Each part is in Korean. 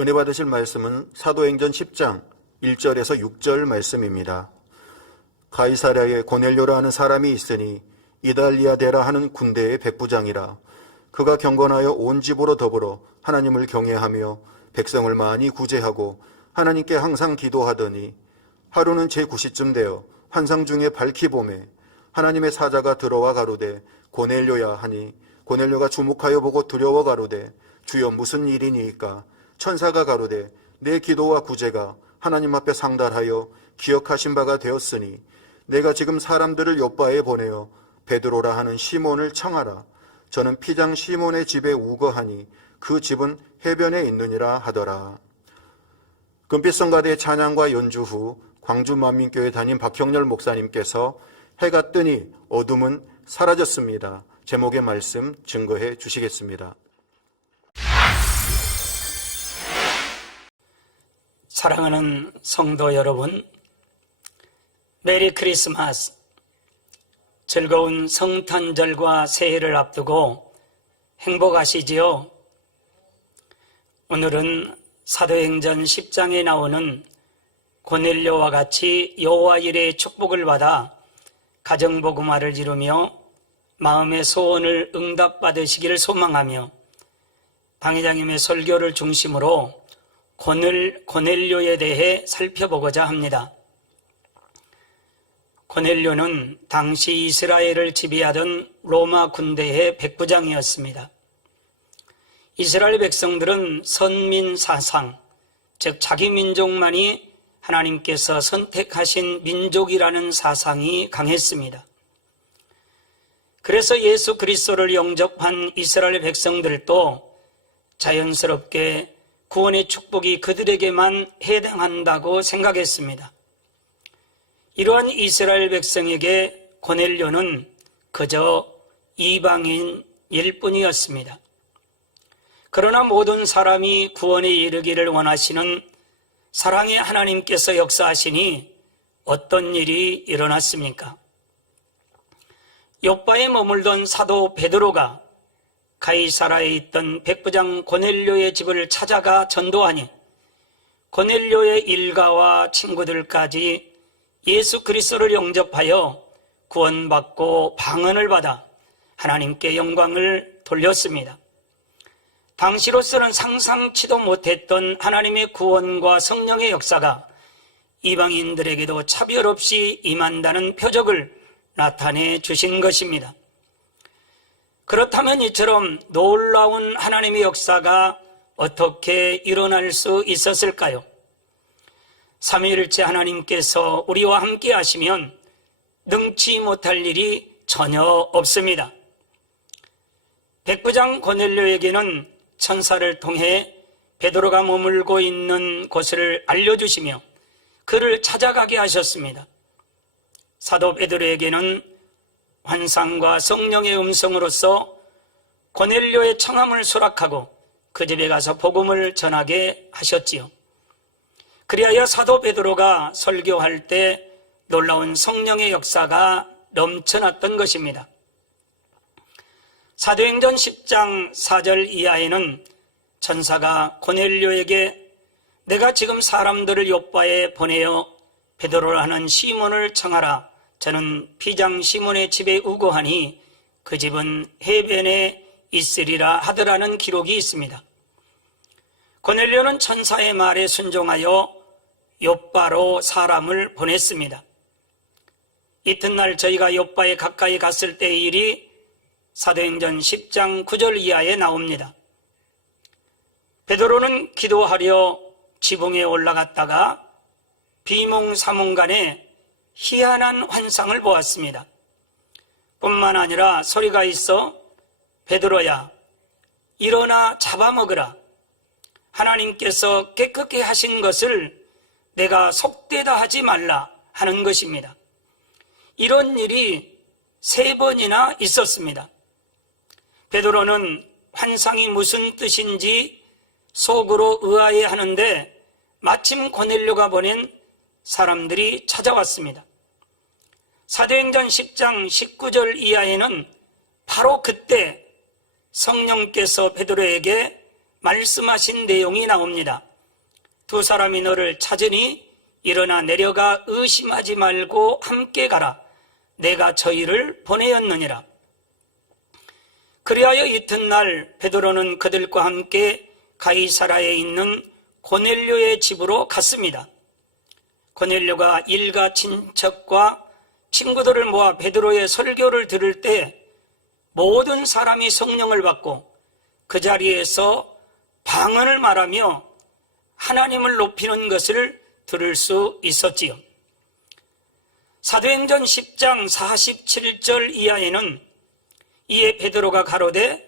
은혜 받으실 말씀은 사도행전 10장 1절에서 6절 말씀입니다. 가이사랴에 고넬료라 하는 사람이 있으니 이달리아데라 하는 군대의 백부장이라. 그가 경건하여 온 집으로 더불어 하나님을 경외하며 백성을 많이 구제하고 하나님께 항상 기도하더니 하루는 제9시쯤 되어 환상 중에 밝히 보매 하나님의 사자가 들어와 가로되 고넬료야 하니 고넬료가 주목하여 보고 두려워 가로되 주여 무슨 일이니이까. 천사가 가로되 내 기도와 구제가 하나님 앞에 상달하여 기억하신 바가 되었으니 내가 지금 사람들을 요바에 보내어 베드로라 하는 시몬을 청하라. 저는 피장 시몬의 집에 우거하니 그 집은 해변에 있느니라 하더라. 금빛성가대 찬양과 연주 후 광주 만민교회 담임 박형렬 목사님께서 해가 뜨니 어둠은 사라졌습니다. 제목의 말씀 증거해 주시겠습니다. 사랑하는 성도 여러분, 메리 크리스마스. 즐거운 성탄절과 새해를 앞두고 행복하시지요? 오늘은 사도행전 10장에 나오는 고넬료와 같이 여호와 일의 축복을 받아 가정복음화를 이루며 마음의 소원을 응답받으시기를 소망하며 당회장님의 설교를 중심으로 고넬료에 대해 살펴보고자 합니다. 고넬료는 당시 이스라엘을 지배하던 로마 군대의 백부장이었습니다. 이스라엘 백성들은 선민 사상, 즉 자기 민족만이 하나님께서 선택하신 민족이라는 사상이 강했습니다. 그래서 예수 그리스도를 영접한 이스라엘 백성들도 자연스럽게 구원의 축복이 그들에게만 해당한다고 생각했습니다. 이러한 이스라엘 백성에게 고넬료는 그저 이방인일 뿐이었습니다. 그러나 모든 사람이 구원에 이르기를 원하시는 사랑의 하나님께서 역사하시니 어떤 일이 일어났습니까? 요빠에 머물던 사도 베드로가 가이사라에 있던 백부장 고넬료의 집을 찾아가 전도하니 고넬료의 일가와 친구들까지 예수 그리스도를 영접하여 구원받고 방언을 받아 하나님께 영광을 돌렸습니다. 당시로서는 상상치도 못했던 하나님의 구원과 성령의 역사가 이방인들에게도 차별 없이 임한다는 표적을 나타내 주신 것입니다. 그렇다면 이처럼 놀라운 하나님의 역사가 어떻게 일어날 수 있었을까요? 삼위일체 하나님께서 우리와 함께 하시면 능치 못할 일이 전혀 없습니다. 백부장 고넬료에게는 천사를 통해 베드로가 머물고 있는 곳을 알려주시며 그를 찾아가게 하셨습니다. 사도 베드로에게는 환상과 성령의 음성으로서 고넬료의 청함을 수락하고 그 집에 가서 복음을 전하게 하셨지요. 그리하여 사도 베드로가 설교할 때 놀라운 성령의 역사가 넘쳐났던 것입니다. 사도행전 10장 4절 이하에는 천사가 고넬료에게 내가 지금 사람들을 요빠에 보내어 베드로라 하는 시몬을 청하라. 저는 피장 시몬의 집에 우거하니 그 집은 해변에 있으리라 하더라는 기록이 있습니다. 고넬료는 천사의 말에 순종하여 요빠로 사람을 보냈습니다. 이튿날 저희가 요빠에 가까이 갔을 때의 일이 사도행전 10장 9절 이하에 나옵니다. 베드로는 기도하려 지붕에 올라갔다가 비몽사몽간에 희한한 환상을 보았습니다. 뿐만 아니라 소리가 있어 베드로야 일어나 잡아먹으라. 하나님께서 깨끗게 하신 것을 내가 속되다 하지 말라 하는 것입니다. 이런 일이 3번이나 있었습니다. 베드로는 환상이 무슨 뜻인지 속으로 의아해 하는데 마침 고넬료가 보낸 사람들이 찾아왔습니다. 사도행전 10장 19절 이하에는 바로 그때 성령께서 베드로에게 말씀하신 내용이 나옵니다. 두 사람이 너를 찾으니 일어나 내려가 의심하지 말고 함께 가라. 내가 저희를 보내었느니라. 그리하여 이튿날 베드로는 그들과 함께 가이사라에 있는 고넬료의 집으로 갔습니다. 고넬료가 일가 친척과 친구들을 모아 베드로의 설교를 들을 때 모든 사람이 성령을 받고 그 자리에서 방언을 말하며 하나님을 높이는 것을 들을 수 있었지요. 사도행전 10장 47절 이하에는 이에 베드로가 가로되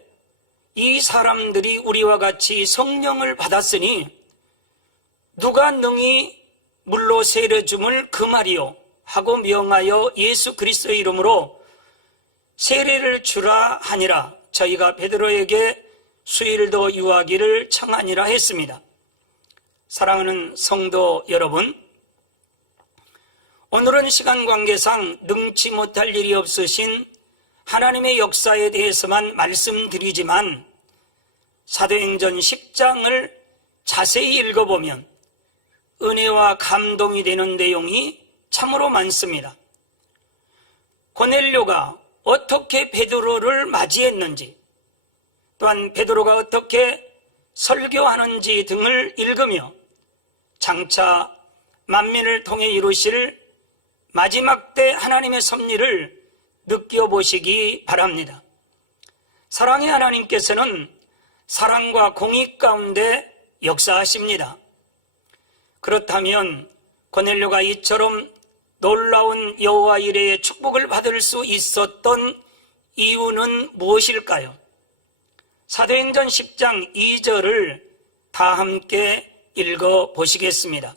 이 사람들이 우리와 같이 성령을 받았으니 누가 능히 물로 세례줌을 금하리요 하고 명하여 예수 그리스도의 이름으로 세례를 주라 하니라. 저희가 베드로에게 수일도 유하기를 청하니라 했습니다. 사랑하는 성도 여러분, 오늘은 시간 관계상 능치 못할 일이 없으신 하나님의 역사에 대해서만 말씀드리지만 사도행전 10장을 자세히 읽어보면 은혜와 감동이 되는 내용이 참으로 많습니다. 고넬료가 어떻게 베드로를 맞이했는지, 또한 베드로가 어떻게 설교하는지 등을 읽으며 장차 만민을 통해 이루실 마지막 때 하나님의 섭리를 느껴보시기 바랍니다. 사랑의 하나님께서는 사랑과 공의 가운데 역사하십니다. 그렇다면 고넬료가 이처럼 놀라운 여호와 이레의 축복을 받을 수 있었던 이유는 무엇일까요? 사도행전 10장 2절을 다 함께 읽어보시겠습니다.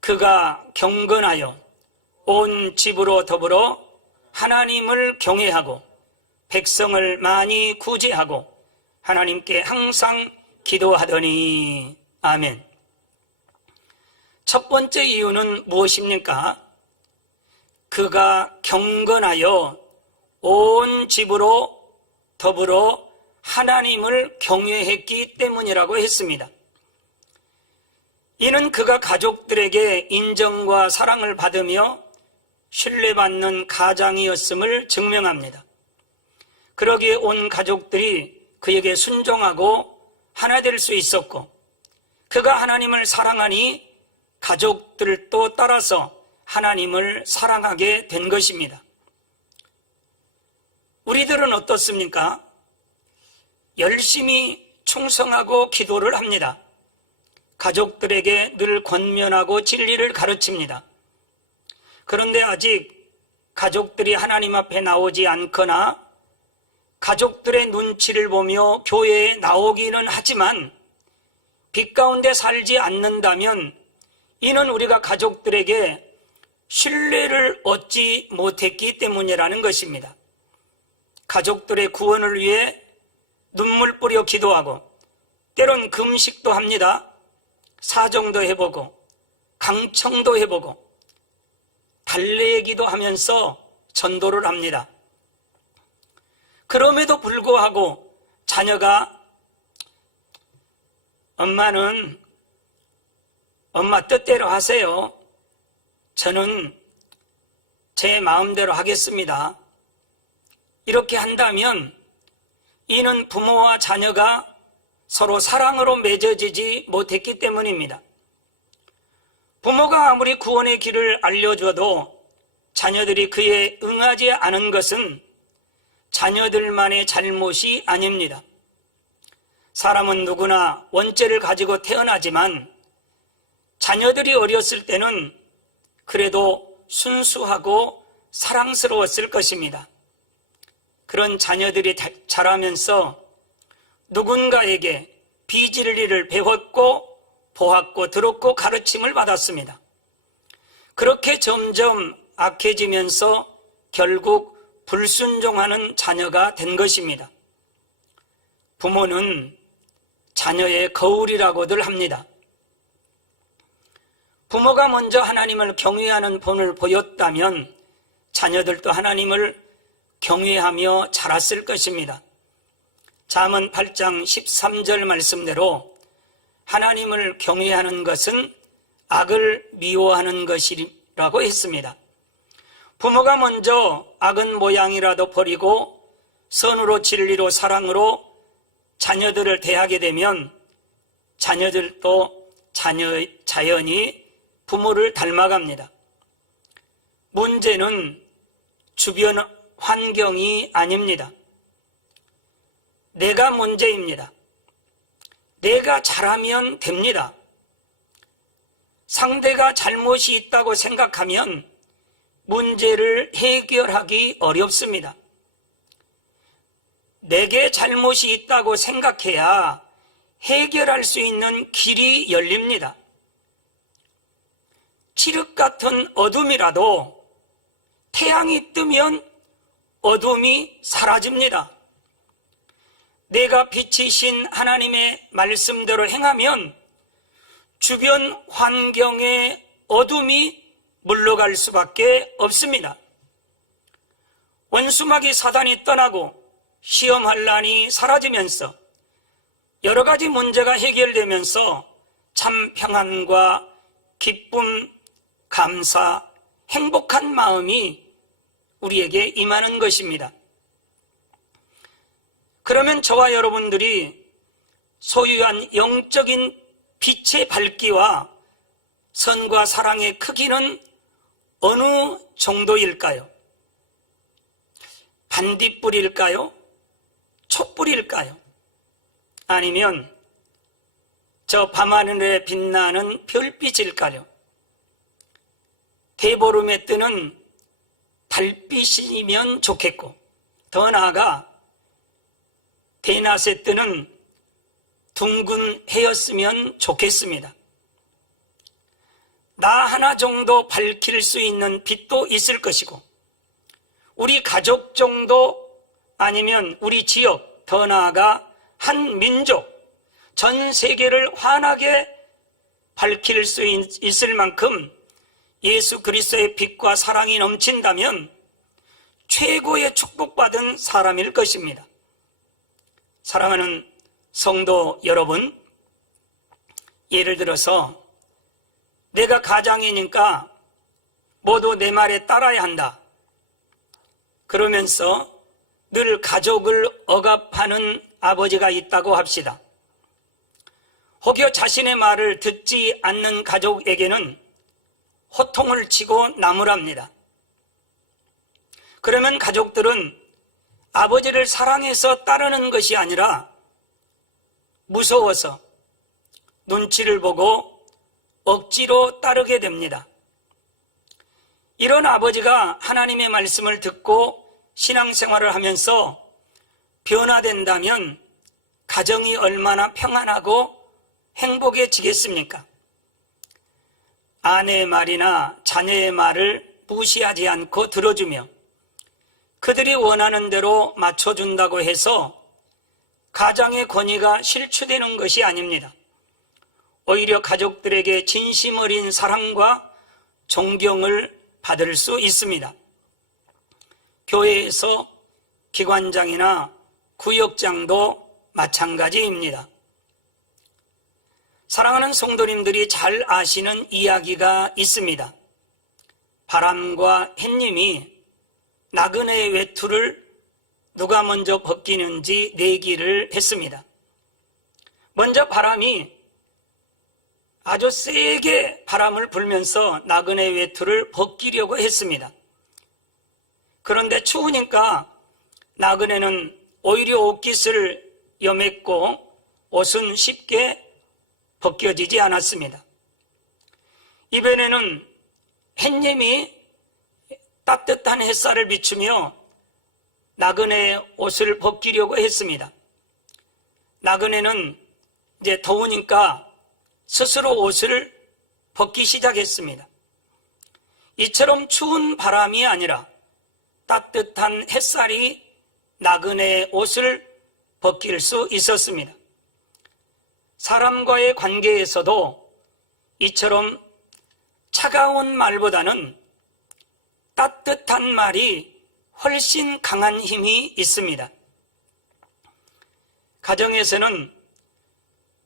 그가 경건하여 온 집으로 더불어 하나님을 경외하고 백성을 많이 구제하고 하나님께 항상 기도하더니. 아멘. 첫 번째 이유는 무엇입니까? 그가 경건하여 온 집으로 더불어 하나님을 경외했기 때문이라고 했습니다. 이는 그가 가족들에게 인정과 사랑을 받으며 신뢰받는 가장이었음을 증명합니다. 그러기에 온 가족들이 그에게 순종하고 하나 될 수 있었고, 그가 하나님을 사랑하니 가족들도 따라서 하나님을 사랑하게 된 것입니다. 우리들은 어떻습니까? 열심히 충성하고 기도를 합니다. 가족들에게 늘 권면하고 진리를 가르칩니다. 그런데 아직 가족들이 하나님 앞에 나오지 않거나 가족들의 눈치를 보며 교회에 나오기는 하지만 빛 가운데 살지 않는다면 이는 우리가 가족들에게 신뢰를 얻지 못했기 때문이라는 것입니다. 가족들의 구원을 위해 눈물 뿌려 기도하고 때론 금식도 합니다. 사정도 해보고 강청도 해보고 달래기도 하면서 전도를 합니다. 그럼에도 불구하고 자녀가 엄마는 엄마 뜻대로 하세요. 저는 제 마음대로 하겠습니다. 이렇게 한다면 이는 부모와 자녀가 서로 사랑으로 맺어지지 못했기 때문입니다. 부모가 아무리 구원의 길을 알려줘도 자녀들이 그에 응하지 않은 것은 자녀들만의 잘못이 아닙니다. 사람은 누구나 원죄를 가지고 태어나지만 자녀들이 어렸을 때는 그래도 순수하고 사랑스러웠을 것입니다. 그런 자녀들이 자라면서 누군가에게 빚을 일을 배웠고 보았고 들었고 가르침을 받았습니다. 그렇게 점점 악해지면서 결국 불순종하는 자녀가 된 것입니다. 부모는 자녀의 거울이라고들 합니다. 부모가 먼저 하나님을 경외하는 본을 보였다면 자녀들도 하나님을 경외하며 자랐을 것입니다. 잠언 8장 13절 말씀대로 하나님을 경외하는 것은 악을 미워하는 것이라고 했습니다. 부모가 먼저 악은 모양이라도 버리고 선으로 진리로 사랑으로 자녀들을 대하게 되면 자녀들도 자연히 부모를 닮아갑니다. 문제는 주변 환경이 아닙니다. 내가 문제입니다. 내가 잘하면 됩니다. 상대가 잘못이 있다고 생각하면 문제를 해결하기 어렵습니다. 내게 잘못이 있다고 생각해야 해결할 수 있는 길이 열립니다. 칠흑 같은 어둠이라도 태양이 뜨면 어둠이 사라집니다. 내가 빛이신 하나님의 말씀대로 행하면 주변 환경의 어둠이 물러갈 수밖에 없습니다. 원수마귀 사단이 떠나고 시험환란이 사라지면서 여러 가지 문제가 해결되면서 참 평안과 기쁨, 감사, 행복한 마음이 우리에게 임하는 것입니다. 그러면 저와 여러분들이 소유한 영적인 빛의 밝기와 선과 사랑의 크기는 어느 정도일까요? 반딧불일까요? 촛불일까요? 아니면 저 밤하늘에 빛나는 별빛일까요? 대보름에 뜨는 달빛이면 좋겠고, 더 나아가 대낮에 뜨는 둥근 해였으면 좋겠습니다. 나 하나 정도 밝힐 수 있는 빛도 있을 것이고, 우리 가족 정도 아니면 우리 지역, 더 나아가 한 민족, 전 세계를 환하게 밝힐 수 있을 만큼 예수 그리스도의 빛과 사랑이 넘친다면 최고의 축복받은 사람일 것입니다. 사랑하는 성도 여러분, 예를 들어서 내가 가장이니까 모두 내 말에 따라야 한다. 그러면서 늘 가족을 억압하는 아버지가 있다고 합시다. 혹여 자신의 말을 듣지 않는 가족에게는 호통을 치고 나무랍니다. 그러면 가족들은 아버지를 사랑해서 따르는 것이 아니라 무서워서 눈치를 보고 억지로 따르게 됩니다. 이런 아버지가 하나님의 말씀을 듣고 신앙생활을 하면서 변화된다면 가정이 얼마나 평안하고 행복해지겠습니까? 아내의 말이나 자녀의 말을 무시하지 않고 들어주며 그들이 원하는 대로 맞춰준다고 해서 가장의 권위가 실추되는 것이 아닙니다. 오히려 가족들에게 진심 어린 사랑과 존경을 받을 수 있습니다. 교회에서 기관장이나 구역장도 마찬가지입니다. 사랑하는 성도님들이 잘 아시는 이야기가 있습니다. 바람과 햇님이 나그네의 외투를 누가 먼저 벗기는지 내기를 했습니다. 먼저 바람이 아주 세게 바람을 불면서 나그네의 외투를 벗기려고 했습니다. 그런데 추우니까 나그네는 오히려 옷깃을 여맸고 옷은 쉽게 벗겨지지 않았습니다. 이번에는 햇님이 따뜻한 햇살을 비추며 나그네의 옷을 벗기려고 했습니다. 나그네는 이제 더우니까 스스로 옷을 벗기 시작했습니다. 이처럼 추운 바람이 아니라 따뜻한 햇살이 나그네의 옷을 벗길 수 있었습니다. 사람과의 관계에서도 이처럼 차가운 말보다는 따뜻한 말이 훨씬 강한 힘이 있습니다. 가정에서는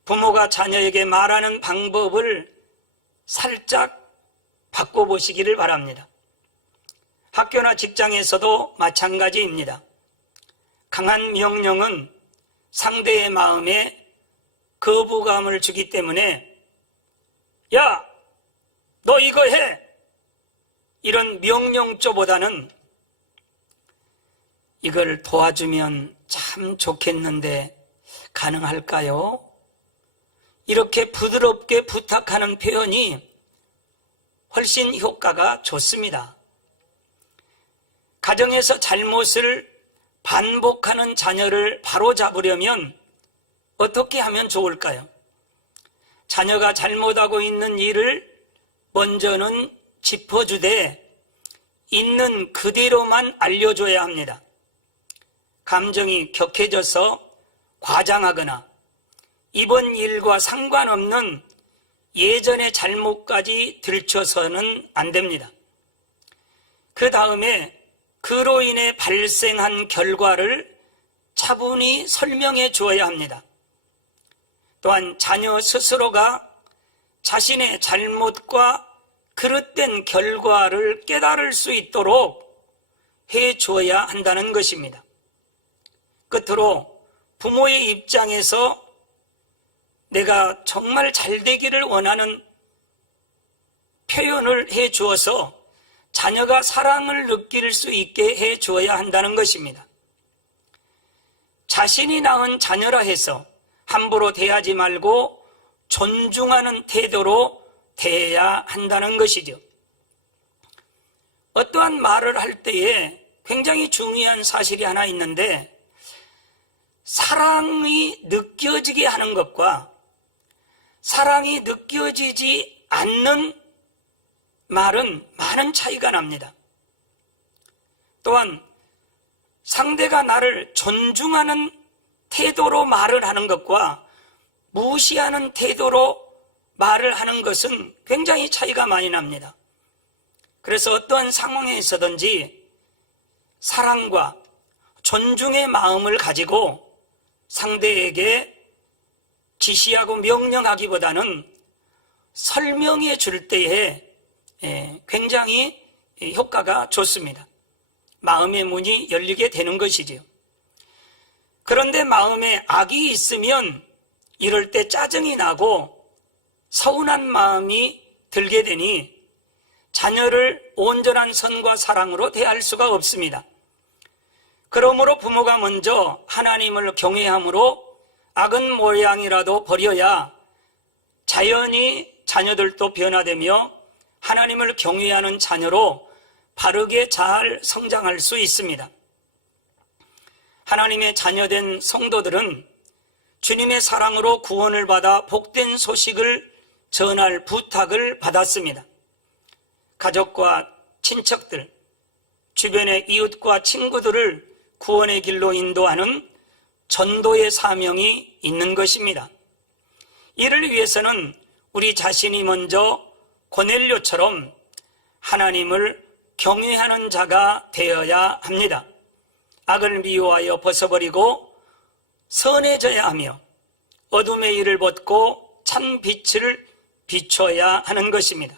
부모가 자녀에게 말하는 방법을 살짝 바꿔보시기를 바랍니다. 학교나 직장에서도 마찬가지입니다. 강한 명령은 상대의 마음에 거부감을 주기 때문에 야, 너 이거 해! 이런 명령조보다는 이걸 도와주면 참 좋겠는데 가능할까요? 이렇게 부드럽게 부탁하는 표현이 훨씬 효과가 좋습니다. 가정에서 잘못을 반복하는 자녀를 바로잡으려면 어떻게 하면 좋을까요? 자녀가 잘못하고 있는 일을 먼저는 짚어주되 있는 그대로만 알려줘야 합니다. 감정이 격해져서 과장하거나 이번 일과 상관없는 예전의 잘못까지 들춰서는 안 됩니다. 그 다음에 그로 인해 발생한 결과를 차분히 설명해 주어야 합니다. 또한 자녀 스스로가 자신의 잘못과 그릇된 결과를 깨달을 수 있도록 해 주어야 한다는 것입니다. 끝으로 부모의 입장에서 내가 정말 잘 되기를 원하는 표현을 해 주어서 자녀가 사랑을 느낄 수 있게 해 주어야 한다는 것입니다. 자신이 낳은 자녀라 해서 함부로 대하지 말고 존중하는 태도로 대해야 한다는 것이죠. 어떠한 말을 할 때에 굉장히 중요한 사실이 하나 있는데 사랑이 느껴지게 하는 것과 사랑이 느껴지지 않는 말은 많은 차이가 납니다. 또한 상대가 나를 존중하는 태도로 말을 하는 것과 무시하는 태도로 말을 하는 것은 굉장히 차이가 많이 납니다. 그래서 어떠한 상황에서든지 사랑과 존중의 마음을 가지고 상대에게 지시하고 명령하기보다는 설명해 줄 때에 굉장히 효과가 좋습니다. 마음의 문이 열리게 되는 것이지요. 그런데 마음에 악이 있으면 이럴 때 짜증이 나고 서운한 마음이 들게 되니 자녀를 온전한 선과 사랑으로 대할 수가 없습니다. 그러므로 부모가 먼저 하나님을 경외함으로 악은 모양이라도 버려야 자연히 자녀들도 변화되며 하나님을 경외하는 자녀로 바르게 잘 성장할 수 있습니다. 하나님의 자녀된 성도들은 주님의 사랑으로 구원을 받아 복된 소식을 전할 부탁을 받았습니다. 가족과 친척들, 주변의 이웃과 친구들을 구원의 길로 인도하는 전도의 사명이 있는 것입니다. 이를 위해서는 우리 자신이 먼저 고넬료처럼 하나님을 경외하는 자가 되어야 합니다. 악을 미워하여 벗어버리고 선해져야 하며 어둠의 일을 벗고 참 빛을 비춰야 하는 것입니다.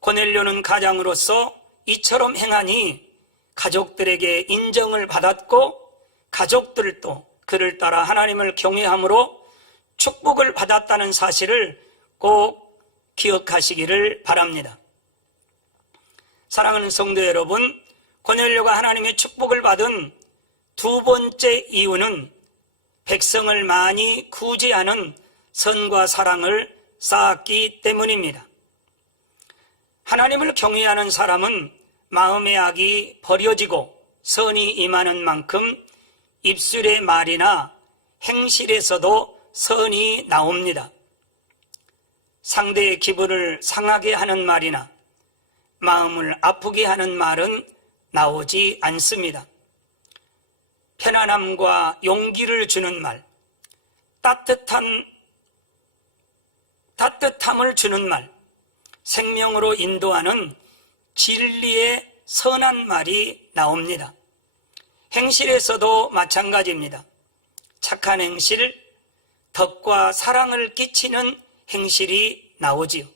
고넬료는 가장으로서 이처럼 행하니 가족들에게 인정을 받았고 가족들도 그를 따라 하나님을 경외함으로 축복을 받았다는 사실을 꼭 기억하시기를 바랍니다. 사랑하는 성도 여러분, 고넬료가 하나님의 축복을 받은 두 번째 이유는 백성을 많이 구제하는 선과 사랑을 쌓았기 때문입니다. 하나님을 경외하는 사람은 마음의 악이 버려지고 선이 임하는 만큼 입술의 말이나 행실에서도 선이 나옵니다. 상대의 기분을 상하게 하는 말이나 마음을 아프게 하는 말은 나오지 않습니다. 편안함과 용기를 주는 말, 따뜻함을 주는 말, 생명으로 인도하는 진리의 선한 말이 나옵니다. 행실에서도 마찬가지입니다. 착한 행실, 덕과 사랑을 끼치는 행실이 나오지요.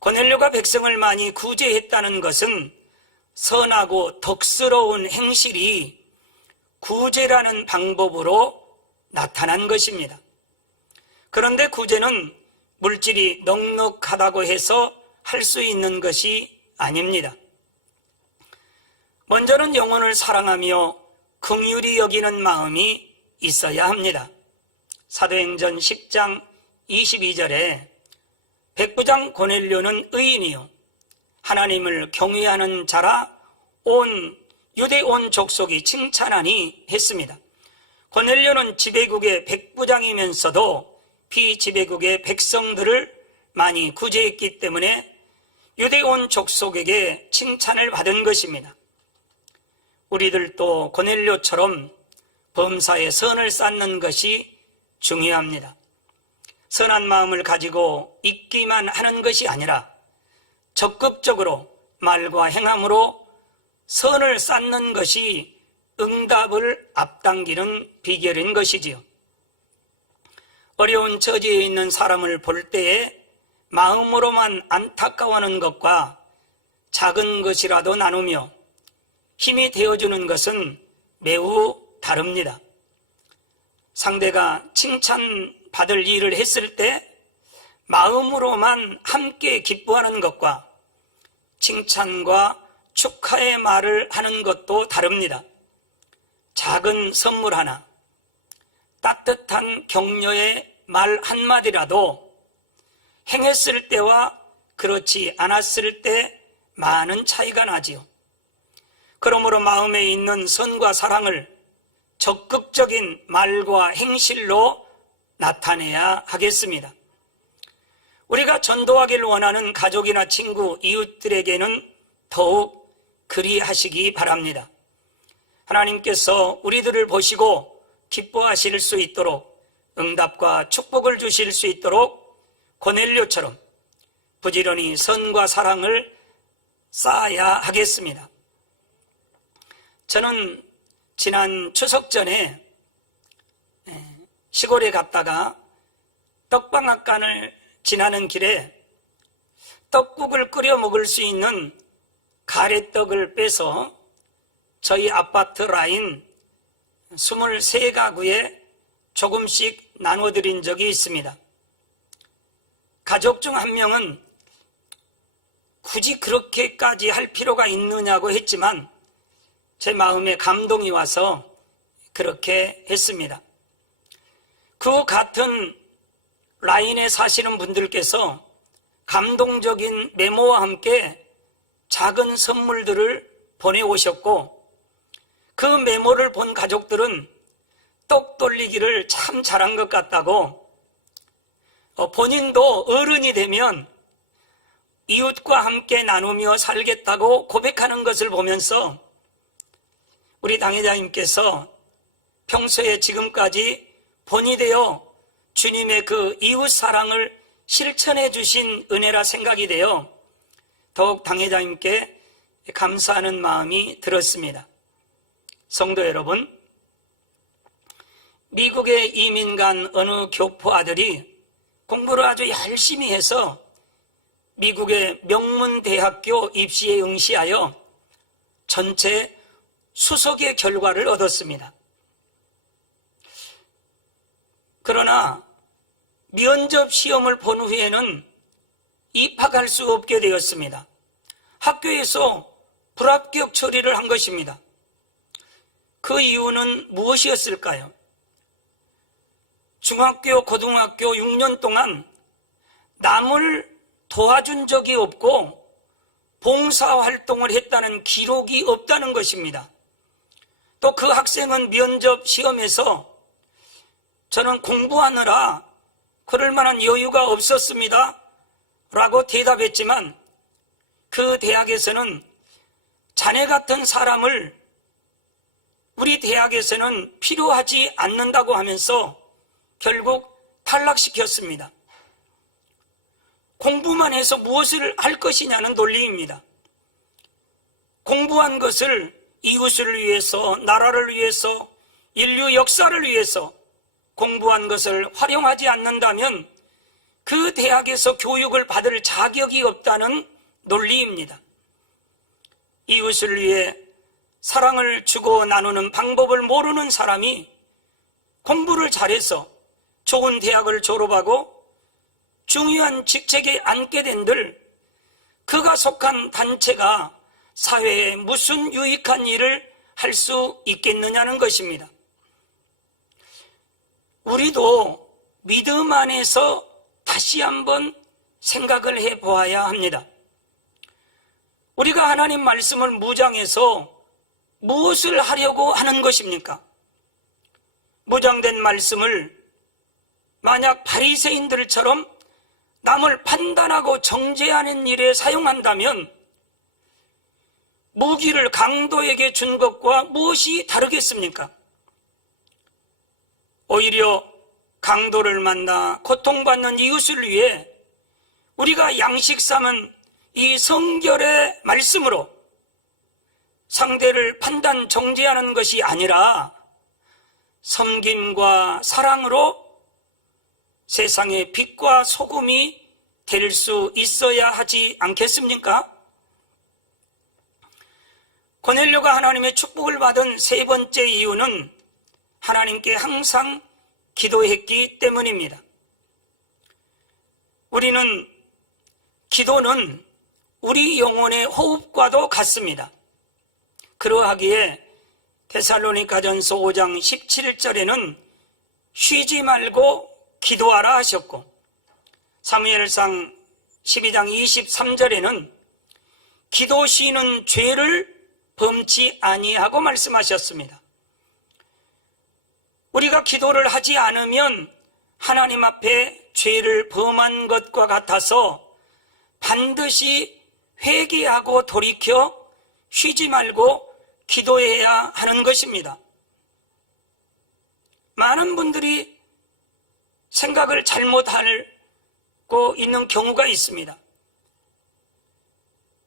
고넬료가 백성을 많이 구제했다는 것은 선하고 덕스러운 행실이 구제라는 방법으로 나타난 것입니다. 그런데 구제는 물질이 넉넉하다고 해서 할 수 있는 것이 아닙니다. 먼저는 영혼을 사랑하며 긍휼히 여기는 마음이 있어야 합니다. 사도행전 10장 22절에 백부장 고넬료는 의인이요 하나님을 경외하는 자라 온 유대 온 족속이 칭찬하니 했습니다. 고넬료는 지배국의 백부장이면서도 비지배국의 백성들을 많이 구제했기 때문에 유대 온 족속에게 칭찬을 받은 것입니다. 우리들도 고넬료처럼 범사에 선을 쌓는 것이 중요합니다. 선한 마음을 가지고 있기만 하는 것이 아니라 적극적으로 말과 행함으로 선을 쌓는 것이 응답을 앞당기는 비결인 것이지요. 어려운 처지에 있는 사람을 볼 때에 마음으로만 안타까워하는 것과 작은 것이라도 나누며 힘이 되어주는 것은 매우 다릅니다. 상대가 칭찬받을 일을 했을 때 마음으로만 함께 기뻐하는 것과 칭찬과 축하의 말을 하는 것도 다릅니다. 작은 선물 하나, 따뜻한 격려의 말 한마디라도 행했을 때와 그렇지 않았을 때 많은 차이가 나지요. 그러므로 마음에 있는 선과 사랑을 적극적인 말과 행실로 나타내야 하겠습니다. 우리가 전도하기를 원하는 가족이나 친구, 이웃들에게는 더욱 그리하시기 바랍니다. 하나님께서 우리들을 보시고 기뻐하실 수 있도록 응답과 축복을 주실 수 있도록 고넬료처럼 부지런히 선과 사랑을 쌓아야 하겠습니다. 저는 지난 추석 전에 시골에 갔다가 떡방앗간을 지나는 길에 떡국을 끓여 먹을 수 있는 가래떡을 빼서 저희 아파트 라인 23가구에 조금씩 나눠드린 적이 있습니다. 가족 중 한 명은 굳이 그렇게까지 할 필요가 있느냐고 했지만 제 마음에 감동이 와서 그렇게 했습니다. 그 같은 라인에 사시는 분들께서 감동적인 메모와 함께 작은 선물들을 보내오셨고 그 메모를 본 가족들은 떡 돌리기를 참 잘한 것 같다고 본인도 어른이 되면 이웃과 함께 나누며 살겠다고 고백하는 것을 보면서 우리 당회장님께서 평소에 지금까지 본이 되어 주님의 그 이웃 사랑을 실천해 주신 은혜라 생각이 되어 더욱 당회장님께 감사하는 마음이 들었습니다. 성도 여러분, 미국에 이민 간 어느 교포 아들이 공부를 아주 열심히 해서 미국의 명문 대학교 입시에 응시하여 전체 수석의 결과를 얻었습니다. 그러나 면접 시험을 본 후에는 입학할 수 없게 되었습니다. 학교에서 불합격 처리를 한 것입니다. 그 이유는 무엇이었을까요? 중학교, 고등학교 6년 동안 남을 도와준 적이 없고 봉사활동을 했다는 기록이 없다는 것입니다. 또 그 학생은 면접 시험에서 저는 공부하느라 그럴 만한 여유가 없었습니다 라고 대답했지만 그 대학에서는 자네 같은 사람을 우리 대학에서는 필요하지 않는다고 하면서 결국 탈락시켰습니다. 공부만 해서 무엇을 할 것이냐는 논리입니다. 공부한 것을 이웃을 위해서, 나라를 위해서, 인류 역사를 위해서 공부한 것을 활용하지 않는다면 그 대학에서 교육을 받을 자격이 없다는 논리입니다. 이웃을 위해 사랑을 주고 나누는 방법을 모르는 사람이 공부를 잘해서 좋은 대학을 졸업하고 중요한 직책에 앉게 된들 그가 속한 단체가 사회에 무슨 유익한 일을 할 수 있겠느냐는 것입니다. 우리도 믿음 안에서 다시 한번 생각을 해보아야 합니다. 우리가 하나님 말씀을 묵상해서 무엇을 하려고 하는 것입니까? 묵상된 말씀을 만약 바리새인들처럼 남을 판단하고 정죄하는 일에 사용한다면 무기를 강도에게 준 것과 무엇이 다르겠습니까? 오히려 강도를 만나 고통받는 이웃을 위해 우리가 양식 삼은 이 성결의 말씀으로 상대를 판단 정죄하는 것이 아니라 섬김과 사랑으로 세상의 빛과 소금이 될 수 있어야 하지 않겠습니까? 고넬료가 하나님의 축복을 받은 세 번째 이유는 하나님께 항상 기도했기 때문입니다. 기도는 우리 영혼의 호흡과도 같습니다. 그러하기에 데살로니가전서 5장 17절에는 쉬지 말고 기도하라 하셨고, 사무엘상 12장 23절에는 기도 쉬는 죄를 범치 아니하고 말씀하셨습니다. 우리가 기도를 하지 않으면 하나님 앞에 죄를 범한 것과 같아서 반드시 회개하고 돌이켜 쉬지 말고 기도해야 하는 것입니다. 많은 분들이 생각을 잘못하고 있는 경우가 있습니다.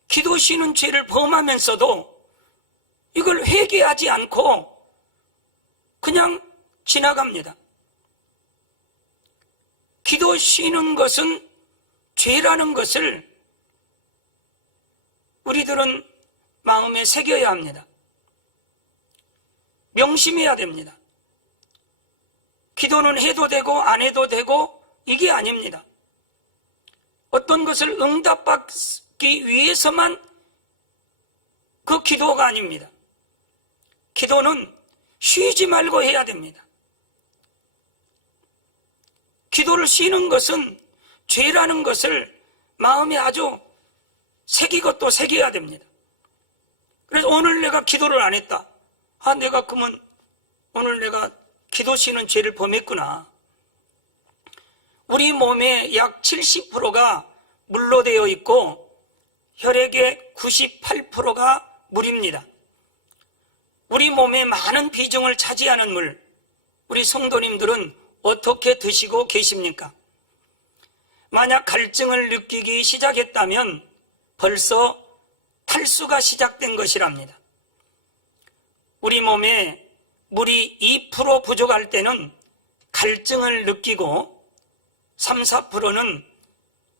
기도 쉬는 죄를 범하면서도 이걸 회개하지 않고 그냥 지나갑니다. 기도 쉬는 것은 죄라는 것을 우리들은 마음에 새겨야 합니다. 명심해야 됩니다. 기도는 해도 되고 안 해도 되고 이게 아닙니다. 어떤 것을 응답받기 위해서만 그 기도가 아닙니다. 기도는 쉬지 말고 해야 됩니다. 기도를 쉬는 것은 죄라는 것을 마음에 아주 새기고 또 새겨야 됩니다. 그래서 오늘 내가 기도를 안 했다. 내가 그러면 오늘 내가 기도 쉬는 죄를 범했구나. 우리 몸의 약 70%가 물로 되어 있고 혈액의 98%가 물입니다. 우리 몸의 많은 비중을 차지하는 물, 우리 성도님들은 어떻게 드시고 계십니까? 만약 갈증을 느끼기 시작했다면 벌써 탈수가 시작된 것이랍니다. 우리 몸에 물이 2% 부족할 때는 갈증을 느끼고 3, 4%는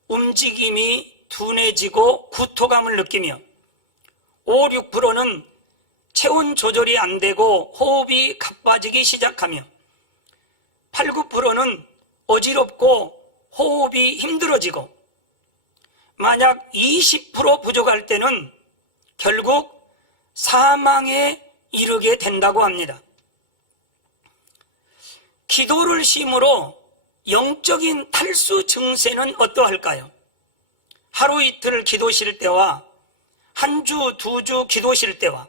움직임이 둔해지고 구토감을 느끼며 5, 6%는 체온 조절이 안 되고 호흡이 가빠지기 시작하며 8, 9%는 어지럽고 호흡이 힘들어지고 만약 20% 부족할 때는 결국 사망에 이르게 된다고 합니다. 기도를 쉼으로 영적인 탈수 증세는 어떠할까요? 하루 이틀 기도 쉴 때와 한 주, 두 주 기도 쉴 때와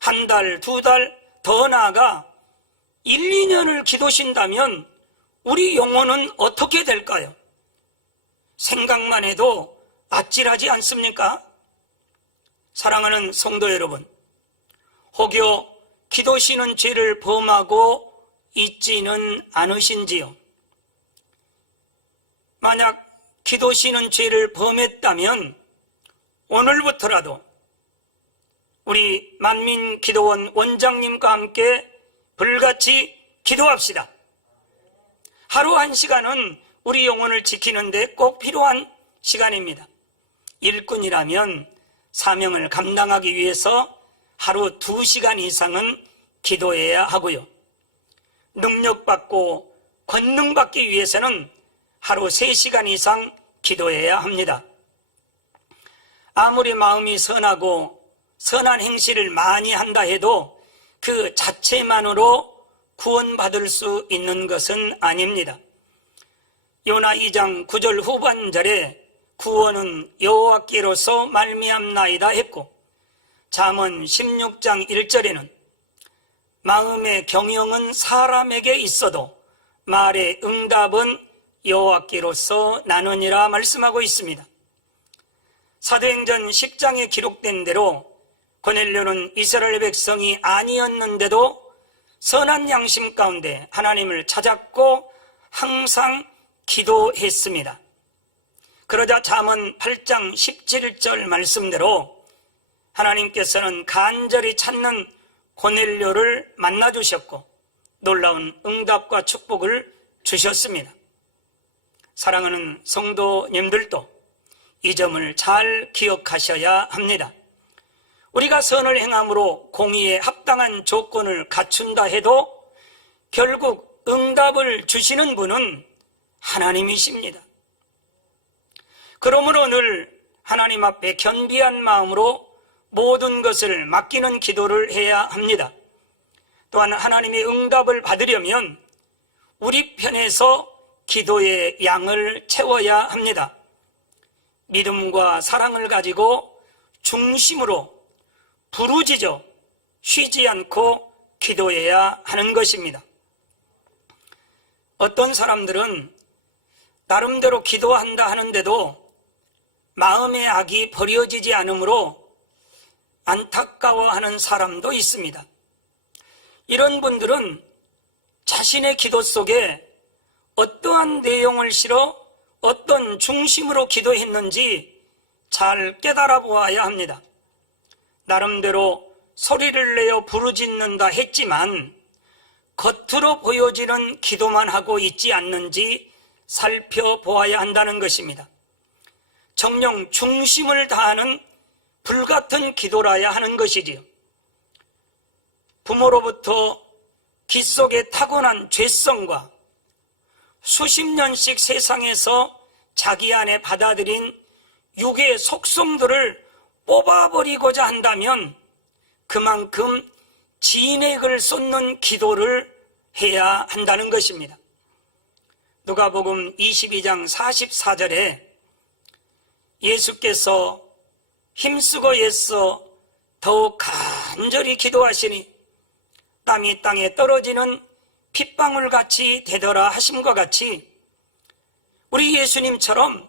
한 달, 두 달, 더 나아가 1, 2년을 기도 쉰다면 우리 영혼은 어떻게 될까요? 생각만 해도 아찔하지 않습니까? 사랑하는 성도 여러분, 혹여 기도 쉬는 죄를 범하고 있지는 않으신지요? 만약 기도 쉬는 죄를 범했다면 오늘부터라도 우리 만민기도원 원장님과 함께 불같이 기도합시다. 하루 1시간은 우리 영혼을 지키는데 꼭 필요한 시간입니다. 일꾼이라면 사명을 감당하기 위해서 하루 2시간 이상은 기도해야 하고요. 능력받고 권능받기 위해서는 하루 3시간 이상 기도해야 합니다. 아무리 마음이 선하고 선한 행실을 많이 한다 해도 그 자체만으로 구원받을 수 있는 것은 아닙니다. 요나 2장 9절 후반절에 구원은 여호와께로서 말미암나이다 했고, 잠언 16장 1절에는 마음의 경영은 사람에게 있어도 말의 응답은 여호와께로서 나느니라 말씀하고 있습니다. 사도행전 10장에 기록된 대로 고넬료는 이스라엘 백성이 아니었는데도 선한 양심 가운데 하나님을 찾았고 항상 기도했습니다. 그러자 잠언 8장 17절 말씀대로 하나님께서는 간절히 찾는 고넬료를 만나주셨고 놀라운 응답과 축복을 주셨습니다. 사랑하는 성도님들도 이 점을 잘 기억하셔야 합니다. 우리가 선을 행함으로 공의에 합당한 조건을 갖춘다 해도 결국 응답을 주시는 분은 하나님이십니다. 그러므로 늘 하나님 앞에 겸비한 마음으로 모든 것을 맡기는 기도를 해야 합니다. 또한 하나님의 응답을 받으려면 우리 편에서 기도의 양을 채워야 합니다. 믿음과 사랑을 가지고 중심으로 부르짖어 쉬지 않고 기도해야 하는 것입니다. 어떤 사람들은 나름대로 기도한다 하는데도 마음의 악이 버려지지 않으므로 안타까워하는 사람도 있습니다. 이런 분들은 자신의 기도 속에 어떠한 내용을 실어 어떤 중심으로 기도했는지 잘 깨달아 보아야 합니다. 나름대로 소리를 내어 부르짖는다 했지만 겉으로 보여지는 기도만 하고 있지 않는지 살펴보아야 한다는 것입니다. 정녕 중심을 다하는 불같은 기도라야 하는 것이지요. 부모로부터 귀 속에 타고난 죄성과 수십 년씩 세상에서 자기 안에 받아들인 육의 속성들을 뽑아버리고자 한다면 그만큼 진액을 쏟는 기도를 해야 한다는 것입니다. 누가복음 22장 44절에 예수께서 힘쓰고 애써 더욱 간절히 기도하시니 땀이 땅에 떨어지는 핏방울같이 되더라 하심과 같이 우리 예수님처럼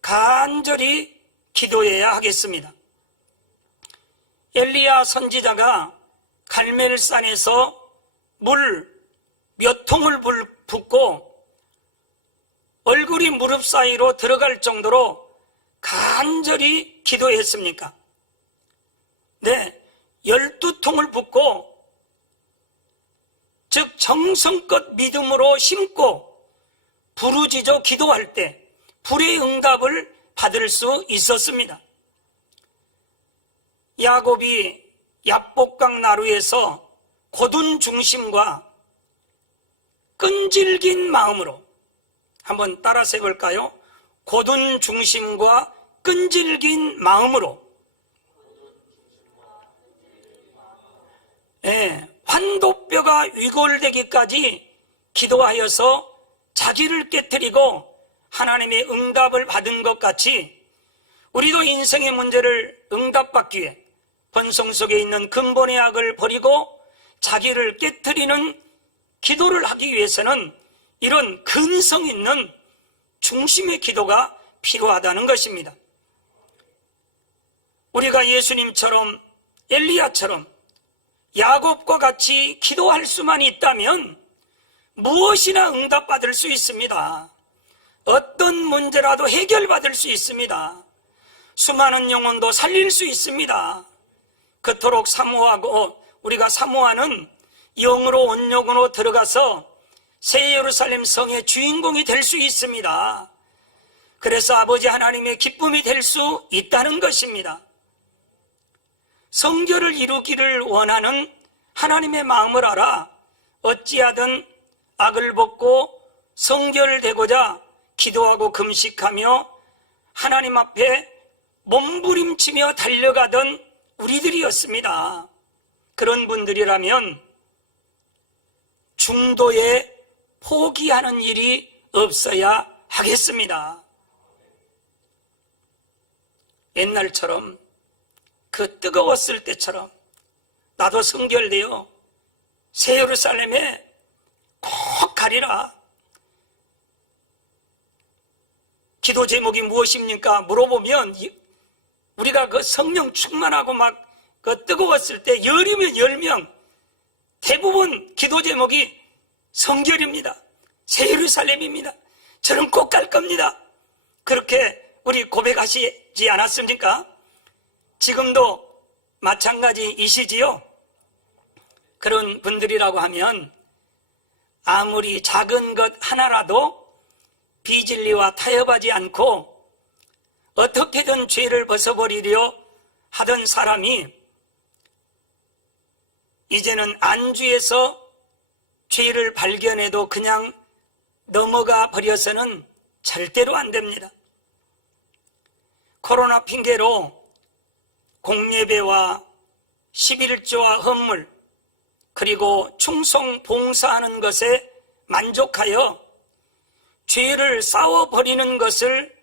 간절히 기도해야 하겠습니다. 엘리야 선지자가 갈멜산에서 물 몇 통을 붓고 얼굴이 무릎 사이로 들어갈 정도로 간절히 기도했습니까? 네, 12통을 붓고 즉 정성껏 믿음으로 심고 부르짖어 기도할 때 불의 응답을 받을 수 있었습니다. 야곱이 야복강 나루에서 고둔 중심과 끈질긴 마음으로 한번 따라서 해볼까요? 고둔 중심과 끈질긴 마음으로 환도뼈가 위골되기까지 기도하여서 자기를 깨뜨리고 하나님의 응답을 받은 것 같이 우리도 인생의 문제를 응답받기 위해 본성 속에 있는 근본의 악을 버리고 자기를 깨뜨리는 기도를 하기 위해서는 이런 근성 있는 중심의 기도가 필요하다는 것입니다. 우리가 예수님처럼 엘리야처럼 야곱과 같이 기도할 수만 있다면 무엇이나 응답받을 수 있습니다. 어떤 문제라도 해결받을 수 있습니다. 수많은 영혼도 살릴 수 있습니다. 그토록 사모하고 우리가 사모하는 영으로 온영으로 들어가서 새 예루살렘 성의 주인공이 될 수 있습니다. 그래서 아버지 하나님의 기쁨이 될 수 있다는 것입니다. 성결을 이루기를 원하는 하나님의 마음을 알아 어찌하든 악을 벗고 성결되고자 기도하고 금식하며 하나님 앞에 몸부림치며 달려가던 우리들이었습니다. 그런 분들이라면 중도에 포기하는 일이 없어야 하겠습니다. 옛날처럼 그 뜨거웠을 때처럼 나도 성결되어 새 예루살렘에 꼭 가리라. 기도 제목이 무엇입니까? 물어보면 우리가 그 성령 충만하고 막 그 뜨거웠을 때 열이면 10명 대부분 기도 제목이 성결입니다. 새 예루살렘입니다. 저는 꼭 갈 겁니다. 그렇게 우리 고백하시지 않았습니까? 지금도 마찬가지이시지요? 그런 분들이라고 하면 아무리 작은 것 하나라도 비진리와 타협하지 않고 어떻게든 죄를 벗어버리려 하던 사람이 이제는 안주에서 죄를 발견해도 그냥 넘어가 버려서는 절대로 안 됩니다. 코로나 핑계로 공예배와 11조와 헌물 그리고 충성 봉사하는 것에 만족하여 죄를 싸워버리는 것을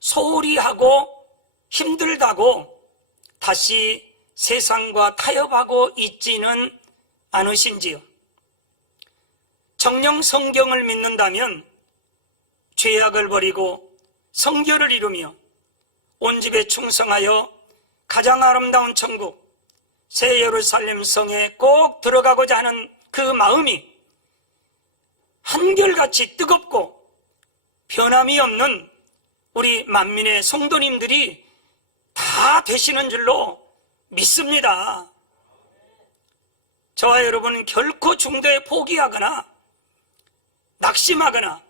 소홀히 하고 힘들다고 다시 세상과 타협하고 있지는 않으신지요? 정령 성경을 믿는다면 죄악을 버리고 성결을 이루며 온 집에 충성하여 가장 아름다운 천국 새 예루살렘 성에 꼭 들어가고자 하는 그 마음이 한결같이 뜨겁고 변함이 없는 우리 만민의 성도님들이 다 되시는 줄로 믿습니다. 저와 여러분은 결코 중도에 포기하거나 낙심하거나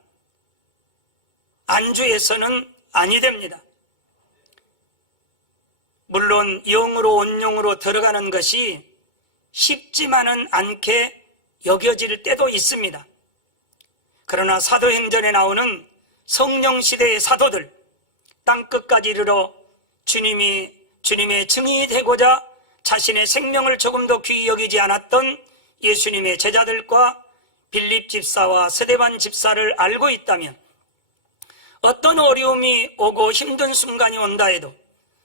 안주해서는 아니 됩니다. 물론 영으로 온영으로 들어가는 것이 쉽지만은 않게 여겨질 때도 있습니다. 그러나 사도행전에 나오는 성령시대의 사도들, 땅끝까지 이르러 주님의 증인이 되고자 자신의 생명을 조금도 귀히 여기지 않았던 예수님의 제자들과 빌립 집사와 스데반 집사를 알고 있다면 어떤 어려움이 오고 힘든 순간이 온다 해도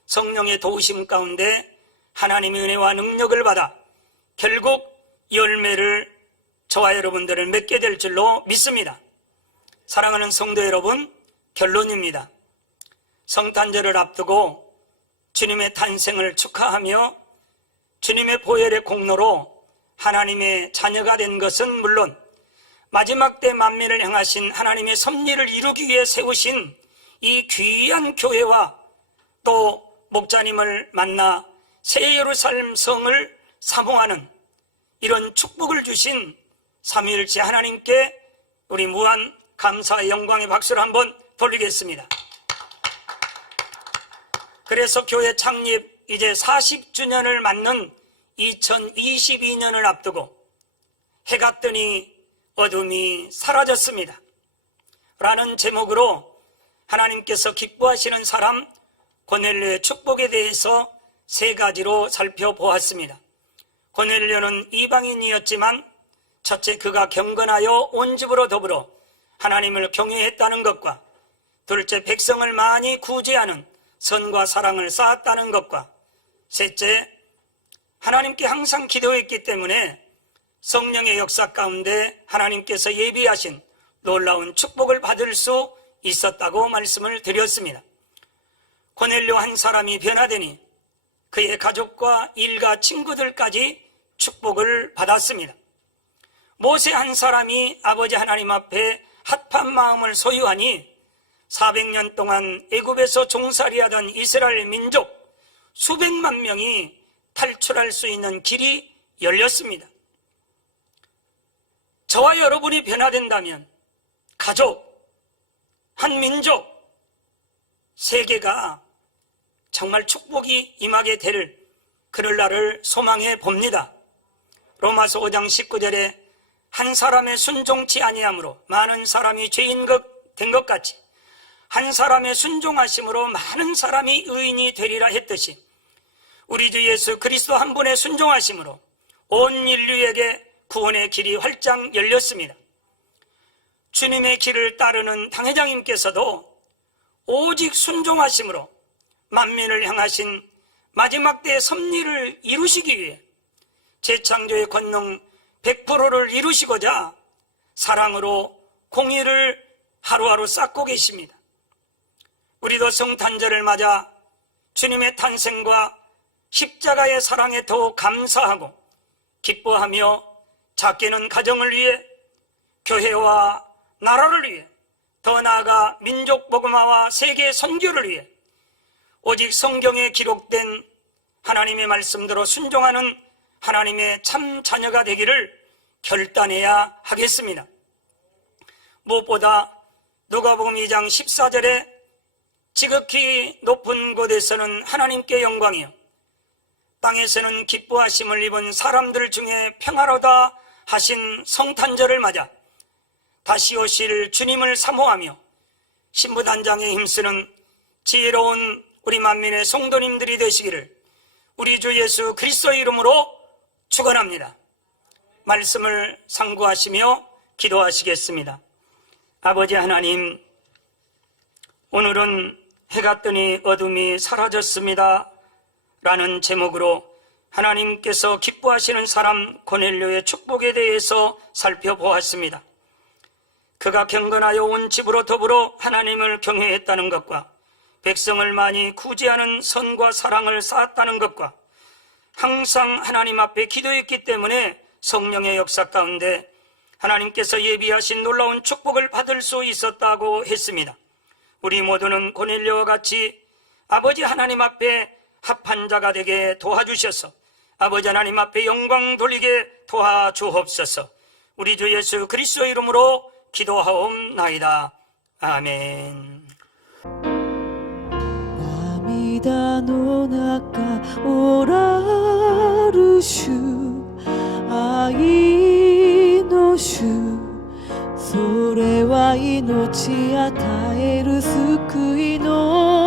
성령의 도우심 가운데 하나님의 은혜와 능력을 받아 결국 열매를 저와 여러분들을 맺게 될 줄로 믿습니다. 사랑하는 성도 여러분, 결론입니다. 성탄절을 앞두고 주님의 탄생을 축하하며 주님의 보혈의 공로로 하나님의 자녀가 된 것은 물론 마지막 때 만민을 향하신 하나님의 섭리를 이루기 위해 세우신 이 귀한 교회와 또 목자님을 만나 새 예루살렘 성을 사모하는 이런 축복을 주신 삼위일체 하나님께 우리 무한 감사의 영광의 박수를 한번 돌리겠습니다. 그래서 교회 창립 이제 40주년을 맞는 2022년을 앞두고 해가 뜨니 어둠이 사라졌습니다 라는 제목으로 하나님께서 기뻐하시는 사람 고넬료의 축복에 대해서 세 가지로 살펴보았습니다. 고넬료는 이방인이었지만 첫째, 그가 경건하여 온 집으로 더불어 하나님을 경외했다는 것과 둘째, 백성을 많이 구제하는 선과 사랑을 쌓았다는 것과 셋째, 하나님께 항상 기도했기 때문에 성령의 역사 가운데 하나님께서 예비하신 놀라운 축복을 받을 수 있었다고 말씀을 드렸습니다. 고넬료 한 사람이 변화되니 그의 가족과 일가 친구들까지 축복을 받았습니다. 모세 한 사람이 아버지 하나님 앞에 합한 마음을 소유하니 400년 동안 애굽에서 종살이하던 이스라엘 민족 수백만 명이 탈출할 수 있는 길이 열렸습니다. 저와 여러분이 변화된다면 가족, 한 민족, 세계가 정말 축복이 임하게 될 그럴 날을 소망해 봅니다. 로마서 5장 19절에 한 사람의 순종치 아니함으로 많은 사람이 죄인 된 것 같이 한 사람의 순종하심으로 많은 사람이 의인이 되리라 했듯이 우리 주 예수 그리스도 한 분의 순종하심으로 온 인류에게 구원의 길이 활짝 열렸습니다. 주님의 길을 따르는 당회장님께서도 오직 순종하심으로 만민을 향하신 마지막 때의 섭리를 이루시기 위해 재창조의 권능 100%를 이루시고자 사랑으로 공의를 하루하루 쌓고 계십니다. 우리도 성탄절을 맞아 주님의 탄생과 십자가의 사랑에 더욱 감사하고 기뻐하며 작게는 가정을 위해 교회와 나라를 위해 더 나아가 민족 복음화와 세계 선교를 위해 오직 성경에 기록된 하나님의 말씀대로 순종하는 하나님의 참 자녀가 되기를 결단해야 하겠습니다. 무엇보다 누가복음 2장 14절에 지극히 높은 곳에서는 하나님께 영광이요 땅에서는 기뻐하심을 입은 사람들 중에 평화로다 하신 성탄절을 맞아 다시 오실 주님을 사모하며 신부단장에 힘쓰는 지혜로운 우리 만민의 성도님들이 되시기를 우리 주 예수 그리스도의 이름으로 축원합니다. 말씀을 상고하시며 기도하시겠습니다. 아버지 하나님, 오늘은 해가 뜨니 어둠이 사라졌습니다 라는 제목으로 하나님께서 기뻐하시는 사람 고넬료의 축복에 대해서 살펴보았습니다. 그가 경건하여 온 집으로 더불어 하나님을 경외했다는 것과 백성을 많이 구제하는 선과 사랑을 쌓았다는 것과 항상 하나님 앞에 기도했기 때문에 성령의 역사 가운데 하나님께서 예비하신 놀라운 축복을 받을 수 있었다고 했습니다. 우리 모두는 고넬료와 같이 아버지 하나님 앞에 합한 자가 되게 도와주셔서 아버지 하나님 앞에 영광 돌리게 도와주옵소서. 우리 주 예수 그리스도의 이름으로 기도하옵나이다. 아멘. 涙の中おらる主愛の主それは命与える救いの